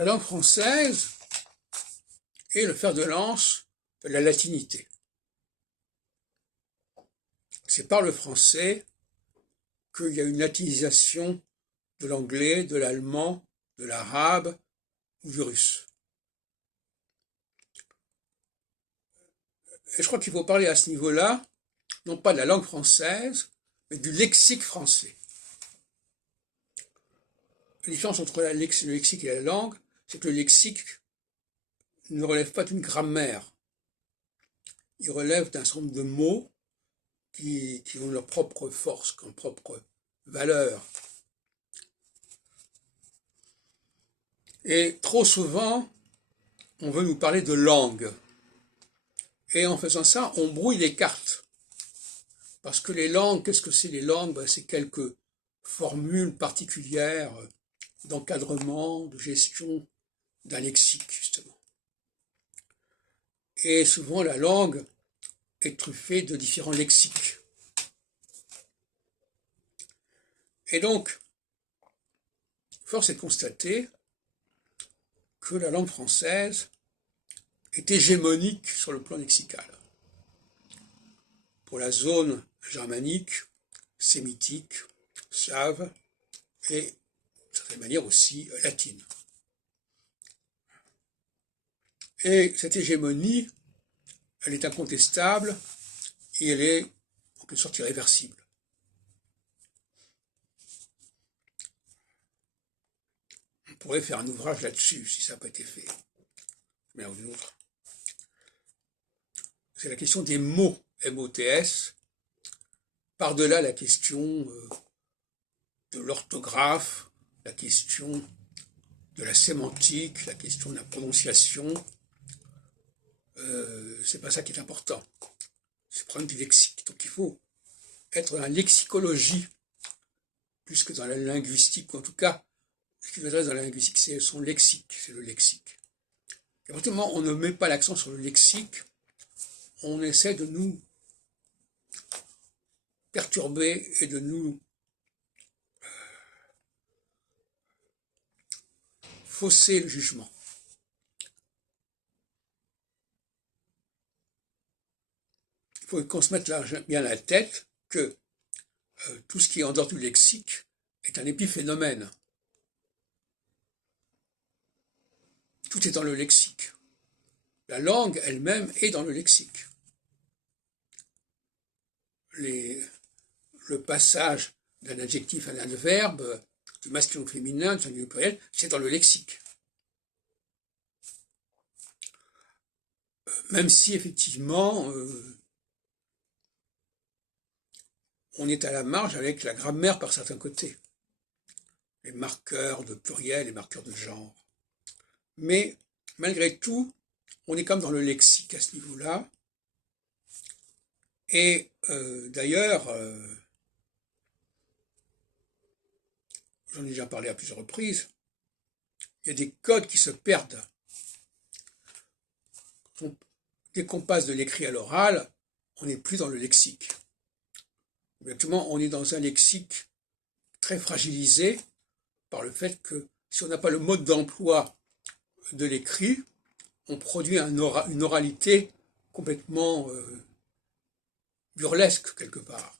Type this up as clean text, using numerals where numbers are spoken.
La langue française est le fer de lance de la latinité. C'est par le français qu'il y a une latinisation de l'anglais, de l'allemand, de l'arabe ou du russe. Et je crois qu'il faut parler à ce niveau-là, non pas de la langue française, mais du lexique français. La différence entre le lexique et la langue, c'est que le lexique ne relève pas d'une grammaire. Il relève d'un certain nombre de mots qui ont leur propre force, leur propre valeur. Et trop souvent, on veut nous parler de langue. Et en faisant ça, on brouille les cartes. Parce que les langues, qu'est-ce que c'est les langues? C'est quelques formules particulières d'encadrement, de gestion d'un lexique, justement. Et souvent, la langue est truffée de différents lexiques. Et donc, force est de constater que la langue française est hégémonique sur le plan lexical. Pour la zone germanique, sémitique, slave et, d'une certaine manière aussi, latine. Et cette hégémonie, elle est incontestable et elle est en quelque sorte irréversible. On pourrait faire un ouvrage là-dessus si ça n'a pas été fait, mais ou d'une autre. C'est la question des mots, M-O-T-S, par-delà la question de l'orthographe, la question de la sémantique, la question de la prononciation. C'est pas ça qui est important. C'est le problème du lexique. Donc il faut être dans la lexicologie plus que dans la linguistique, ou en tout cas, ce qui nous intéresse dans la linguistique, c'est son lexique, c'est le lexique. Et à partir du moment où on ne met pas l'accent sur le lexique, on essaie de nous perturber et de nous fausser le jugement. Il faut qu'on se mette là bien à la tête que tout ce qui est en dehors du lexique est un épiphénomène. Tout est dans le lexique. La langue elle-même est dans le lexique. Le passage d'un adjectif à un adverbe, du masculin au féminin, du singulier au pluriel, c'est dans le lexique. Même si effectivement on est à la marge avec la grammaire par certains côtés, les marqueurs de pluriel, les marqueurs de genre. Mais malgré tout, on est comme dans le lexique à ce niveau-là. Et d'ailleurs, j'en ai déjà parlé à plusieurs reprises, il y a des codes qui se perdent. Dès qu'on passe de l'écrit à l'oral, on n'est plus dans le lexique. Exactement, on est dans un lexique très fragilisé par le fait que si on n'a pas le mode d'emploi de l'écrit, on produit une oralité complètement burlesque quelque part.